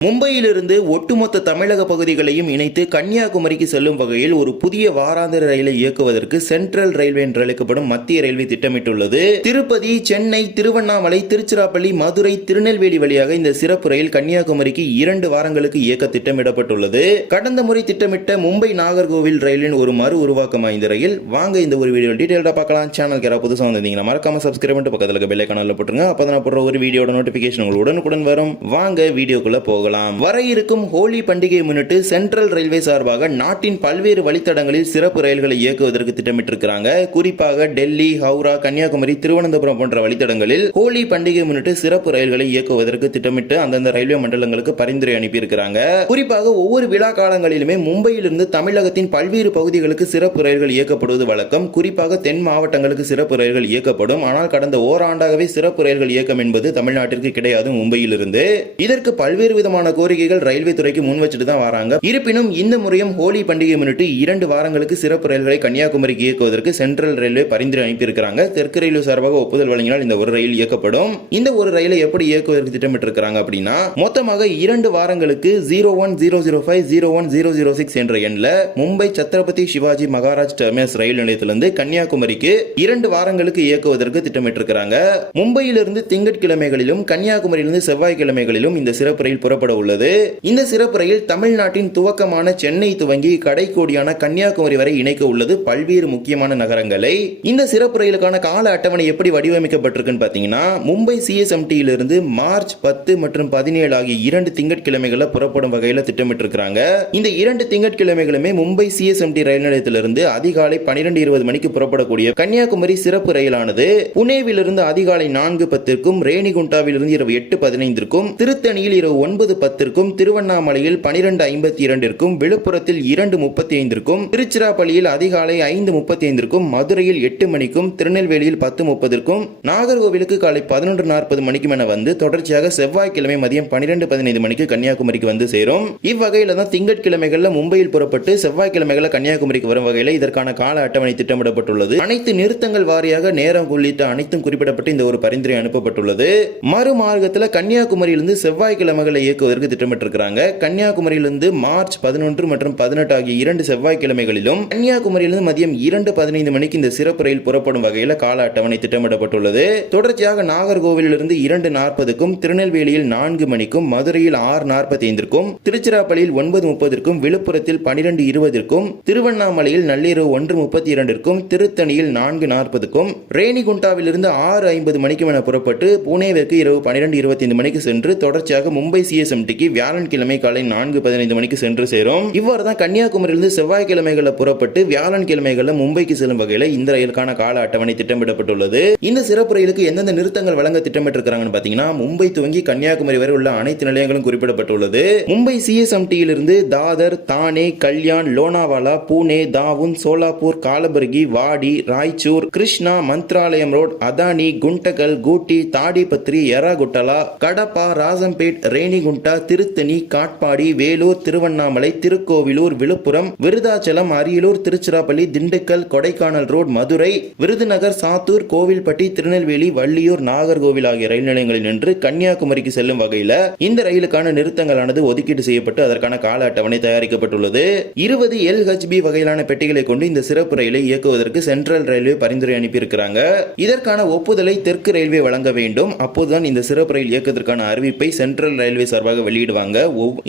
மும்பையிலிருந்து ஒட்டுமொத்த தமிழக பகுதிகளையும் இணைத்து கன்னியாகுமரிக்கு செல்லும் வகையில் ஒரு புதிய வாராந்திர ரயிலை இயக்குவதற்கு சென்ட்ரல் ரயில்வே என்று அழைக்கப்படும் மத்திய ரயில்வே திட்டமிட்டுள்ளது. திருப்பதி, சென்னை, திருவண்ணாமலை, திருச்சிராப்பள்ளி, மதுரை, திருநெல்வேலி வழியாக இந்த சிறப்பு ரயில் கன்னியாகுமரிக்கு 2 வாரங்களுக்கு இயக்க திட்டமிடப்பட்டுள்ளது. கடந்த முறை திட்டமிட்ட மும்பை நாகர்கோவில் ரயிலின் ஒரு மறு உருவாக்கம் இந்த ரயில். வாங்க இந்த ஒரு வீடியோ டீடைலா பார்க்கலாம். சேனலுக்கு யாராவது புதுசாக வந்திருந்தீங்கன்னா மறக்காம சப்ஸ்கிரைப் பண்ணிட்டு பக்கத்துல இருக்க பெல் ஐகானை போட்டுருங்க. அப்பதான் நான் போடுற ஒரு வீடியோட நோட்டிபிகேஷன் உங்களுக்கு உடனுக்குடன் வரும். வாங்க வீடியோக்குள்ள போகலாம். வர இருக்கும் ஹோலி பண்டிகையை முன்னிட்டு சென்ட்ரல் ரயில்வே சார்பாக நாட்டின் பல்வேறு வழித்தடங்களில் சிறப்பு ரயில்களை இயக்குவதற்கு திட்டமிட்டிருக்கிறாங்க. குறிப்பாக டெல்லி, ஹவுரா, கன்னியாகுமரி, திருவனந்தபுரம் போன்ற வழித்தடங்களில் ஹோலி பண்டிகையை முன்னிட்டு சிறப்பு ரயில்களை இயக்குவதற்கு திட்டமிட்டு அந்தந்த ரயில்வே மண்டலங்களுக்கு பரிந்துரை அனுப்பியிருக்கிறாங்க. குறிப்பாக ஒவ்வொரு விழா காலங்களிலுமே மும்பையிலிருந்து தமிழகத்தின் பல்வேறு பகுதிகளுக்கு சிறப்பு ரயில்கள் இயக்கப்படுவது வழக்கம். குறிப்பாக தென் மாவட்டங்களுக்கு சிறப்பு ரயில்கள் இயக்கப்படும். ஆனால் கடந்த ஓராண்டாகவே சிறப்பு ரயில்கள் இயக்கம் என்பது தமிழ்நாட்டிற்கு கிடையாது. மும்பையிலிருந்து இதற்கு பல்வேறு விதமான கோரிக்கைகள் ரயில்வே துறைக்கு முன் வச்சுட்டு தான் வராங்க. இருப்பினும் இந்த முறையும் ஹோலி பண்டிகை முன்னிட்டு 2 வாரங்களுக்கு சிறப்பு ரயில்களை கன்னியாகுமரிக்கு இயக்குவதற்கு சென்ட்ரல் ரயில்வே பரிந்துரை அனுப்பியிருக்கிறாங்க. தெற்கு ரயில்வே சார்பாக ஒப்புதல் வழங்கினால் இந்த ஒரு ரயில் இயக்கப்படும். இந்த ஒரு ரயிலை எப்படி இயக்குவதற்கு திட்டமிட்டிருக்கிறாங்க அப்படின்னா, மொத்தமாக 2 வாரங்களுக்கு 01005 01006 என்ற எண்ணில் மும்பை சத்ரபதி சிவாஜி மகாராஜ் டெர்மினஸ் ரயில் நிலையத்திலிருந்து கன்னியாகுமரிக்கு 2 வாரங்களுக்கு இயக்குவதற்கு திட்டமிட்டிருக்கிறாங்க. மும்பையிலிருந்து திங்கட்கிழமைகளிலும் கன்னியாகுமரியிலிருந்து செவ்வாய்க்கிழமைகளிலும் இந்த சிறப்பு ரயில் புறப்பட உள்ளது. இந்த சிறப்பு ரயில் தமிழ்நாட்டின் துவக்கமான சென்னை துவங்கி கடைக்கோடியான கன்னியாகுமரி வரை இணைக்க உள்ளது பல்வேறு முக்கியமான நகரங்களை. இந்த சிறப்பு ரயிலுக்கான கால அட்டவணை எப்படி வடிவமைக்கப்பட்டிருக்குன்னு பாத்தீங்கன்னா, மும்பை சிஎஸ்எம்டியிலிருந்து மார்ச் 10 மற்றும் 17 ஆகிய 2 திங்கட்கிழமைகளை புறப்படும் வகையில் திட்டமிட்டிருக்கிறாங்க. இந்த 2 திங்கட்கிழமைகளுமே மும்பை சிஎஸ்எம்டி ரயில் நிலையத்திலிருந்து அதிகாலை 12:20 மணிக்கு புறப்படக்கூடிய கன்னியாகுமரி சிறப்பு ரயிலானது புனேவிலிருந்து அதிகாலை 4:10க்கும், ரேணிகுண்டாவிலிருந்து இரவு 8:15க்கும், திருத்தணியில் இரவு 9:10க்கும், திருவண்ணாமலையில் 12:52க்கும், விழுப்புரத்தில் 2:35க்கும், திருச்சிராப்பள்ளியில் அதிகாலை 5:35க்கும், மதுரையில் 8 மணிக்கும், திருநெல்வேலியில் 10:30க்கும், நாகர்கோவிலுக்கு காலை 11:40 மணிக்கும் என வந்து தொடர்ச்சியாக செவ்வாய்க்கிழமை மதியம் 12:15 மணிக்கு கன்னியாகுமரிக்கு வந்து சேரும். இவ்வகையில தான் திங்கட்கிழமைகள்ல மும்பையில் புறப்பட்டு செவ்வாய்க்கிழமைகளை கன்னியாகுமரிக்கு வரும் வகையில் இதற்கான கால அட்டவணை திட்டமிடப்பட்டுள்ளது. அனைத்து நிறுத்தங்கள் வாரியாக நேரம் உள்ளிட்ட அனைத்தும் குறிப்பிடப்பட்டு இந்த ஒரு பரிந்துரை அனுப்பப்பட்டுள்ளது. மறுமார்க்கத்தில் கன்னியாகுமரியிலிருந்து செவ்வாய்க்கிழமைகளை இயக்குவதற்கு திட்டமிட்டிருக்கிறாங்க. கன்னியாகுமரியிலிருந்து மார்ச் 11 மற்றும் 18 ஆகிய 2 செவ்வாய்க்கிழமைகளிலும் கன்னியாகுமரியிலிருந்து மதியம் 2:15 மணிக்கு இந்த சிறப்பு ரயில் புறப்படும் வகையில் கால அட்டவணை திட்டமிடப்பட்டுள்ளது. தொடர்ச்சியாக நாகர்கோவிலிருந்து 2:40க்கும், திருநெல்வேலியில் 4 மணிக்கும், மதுரையில் 6:45க்கும், திருச்சிராப்பள்ளியில் 9:30க்கும், விழுப்புரத்தில் 12:20க்கும், திருவண்ணாமலையில் நள்ளிரவு 1:32க்கும், திருத்தணியில் 4:40க்கும், ரேணிகுண்டாவிலிருந்து 6:50 மணிக்கும் என புறப்பட்டு புனேவிற்கு இரவு 12:25 மணிக்கு சென்று தொடர்ச்சியாக மும்பை சிஎஸ்எம்டிக்கு வியாழன்கிழமை காலை 4:15 மணிக்கு சென்று சேரும். இவ்வாறு தான் கன்னியாகுமரியிலிருந்து செவ்வாய்க்கிழமைகளில் புறப்பட்டு வியாழன்கிழமைகளில் மும்பைக்கு செல்லும் வகையில் இந்த ரயிலுக்கான கால அட்டவணை திட்டமிடப்பட்டுள்ளது. இந்த சிறப்பு ரயிலுக்கு எந்தெந்த நிறுத்தங்கள் வழங்க திட்டமிட்டிருக்கிறாங்கன்னு பாத்தீங்கன்னா, மும்பை துவங்கி கன்னியாகுமரி வரை உள்ள அனைத்து நிலையங்களும் குறிப்பிடப்பட்டுள்ளது. மும்பை சிஎஸ்எம்டியிலிருந்து தாதர், தானே, கல்யாண், லோனாவாலா, பூனே, தாவுன், சோலாப்பூர், காலபுர்கி, வாடி, ராய்ச்சூர், கிருஷ்ணா, மந்த்ராலயம் ரோட், அதானி, குண்டகல், கூட்டி, தாடிபத்ரி, எராகுட்டலா, கடப்பா, ராசம்பேட், ரேணிகுண்டா, திருத்தணி, காட்பாடி, வேலூர், திருவண்ணாமலை, திருக்கோவிலூர், விழுப்புரம், விருதாச்சலம், அரியலூர், திருச்சிராப்பள்ளி, திண்டுக்கல், கொடைக்கானல் ரோட், மதுரை, விருதுநகர், சாத்தூர், கோவில்பட்டி, திருநெல்வேலி, வள்ளியூர், நாகர்கோவில் ஆகிய ரயில் நிலையங்களில் நின்று கன்னியாகுமரிக்கு செல்லும் வகையில் இந்த ரயிலுக்கான நிறுத்தங்களானது ஒதுக்கீடு செய்யப்பட்டு அதற்கான கால அட்டவணை தயாரிக்கப்பட்டுள்ளது. 20 LHB வகையிலான பெட்டிகளை கொண்டு இந்த சிறப்பு ரயிலை இயக்குவதற்கு சென்ட்ரல் ரயில்வே பரிந்துரை அனுப்பியிருக்கிறாங்க. இதற்கான ஒப்புதலை தெற்கு ரயில்வே வழங்க வேண்டும். அப்போதுதான் இந்த சிறப்பு ரயில் இயக்கத்திற்கான அறிவிப்பை சென்ட்ரல் ரயில்வே சார்பாக வெளியிடுவாங்க.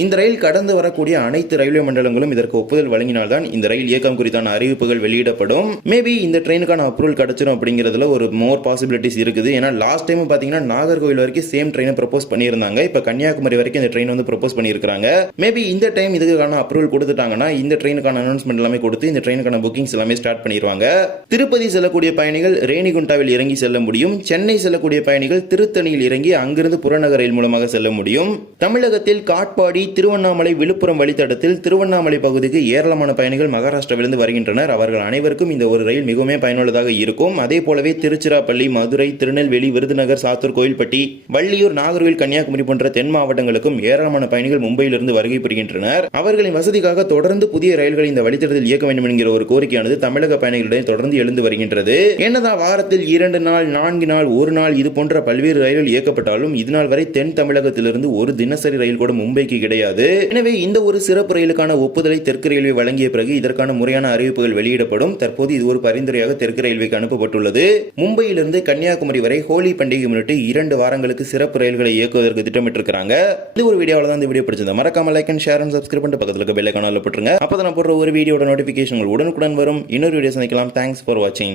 இந்த ரயில் கடந்து வரக்கூடிய அனைத்து ரயில்வே மண்டலங்களும் இதற்கு ஒப்புதல் வழங்கினால்தான் இந்த ரயில் இயக்கம் குறித்தான அறிவிப்புகள் வெளியிடப்படும். மேபி இந்த ட்ரெயினுக்கான அப்ரூவல் கிடைச்சிடும் அப்படிங்கிறதுல ஒரு மோர் பாசிபிலிட்டிஸ் இருக்குது. ஏன்னா லாஸ்ட் டைம் பாத்தீங்கன்னா நாகர்கோவில் வரைக்கும் சேம் ட்ரெயினை ப்ரொபோஸ் பண்ணியிருந்தாங்க. இப்ப கன்னியாகுமரி வரைக்கும் இந்த ட்ரெயின் வந்து ப்ரொபோஸ் பண்ணியிருக்காங்க. மேபி இந்த டைம் இதுக்கான அப்ரூவல் கொடுத்துட்டாங்கன்னா இந்த ட்ரெயினுக்கான அனௌன்ஸ்மெண்ட் எல்லாமே கொடுத்து இந்த ட்ரெயினுக்கான புக்கிங்ஸ் எல்லாமே ஸ்டார்ட் பண்ணிடுவாங்க. திருப்பதி செல்லக்கூடிய பயணிகள் ரேணிகுண்டாவில் இறங்கி செல்ல முடியும். சென்னை செல்லக்கூடிய பயணிகள் திருத்தணியில் இறங்கி அங்கிருந்து புறநகர் ரயில் மூலமாக செல்ல முடியும். தமிழகத்தில் காட்பாடி, திருவண்ணாமலை, விழுப்புரம் வழித்தடத்தில் திருவண்ணாமலை பகுதிக்கு ஏராளமான பயணிகள் மகாராஷ்டிராவிலிருந்து வருகின்றனர். அவர்கள் அனைவருக்கும் இந்த ஒரு ரயில் மிகவும் பயனுள்ளதாக இருக்கும். அதே போலவே திருச்சிராப்பள்ளி, மதுரை, திருநெல்வேலி, விருதுநகர், சாத்தூர், கோயில்பட்டி, வள்ளியூர், நாகர்கோவில், கன்னியாகுமரி போன்ற தென் மாவட்டங்களுக்கும் ஏராளமான பயணிகள் மும்பையிலிருந்து வருகை புரிகின்றனர். அவர்களின் வசதிக்காக தொடர்ந்து புதிய ரயில்களை இந்த வழித்தடத்தில் இயக்க வேண்டும் என்கிற ஒரு கோரிக்கையானது தமிழக பயணிகளிடையே தொடர்ந்து எழுந்து வருகின்றது. என்னதான் வாரத்தில் 2 நாள், 4 நாள், 1 நாள் இது போன்ற பல்வேறு ரயில்கள் இயக்கப்பட்டாலும் இதுநாள் வரை தென் தமிழகத்திலிருந்து ஒரு தினசரி தினசரி ரயில் கூட மும்பைக்கு கிடையாது. எனவே இந்த ஒரு சிறப்பு ரயிலுக்கான ஒப்புதலை தெற்கு ரயில்வே வழங்கிய பிறகு இதற்கான முறையான அறிவிப்புகள் வெளியிடப்படும். தற்போது இது ஒரு பரிந்துரையாக தெற்கு ரயில்வேக்கு அனுப்பப்பட்டுள்ளது. மும்பையிலிருந்து கன்னியாகுமரி வரை ஹோலி பண்டிகை முன்னிட்டு 2 வாரங்களுக்கு சிறப்பு ரயில்களை இயக்குவதற்கு திட்டமிட்டிருக்காங்க. இந்த ஒரு வீடியோவில் தான் இந்த வீடியோ பிடிச்சிருந்தா மறக்காம like and share and subscribe பண்ணிட்டு பக்கத்துல இருக்க பெல் ஐகானை போட்டுருங்க. அப்பதான் நான் போடுற ஒரு வீடியோட நோட்டிபிகேஷன் உடனுக்குடன் வரும். இன்னொரு வீடியோ சந்திக்கலாம். தேங்க்ஸ் ஃபார் வாட்சிங்.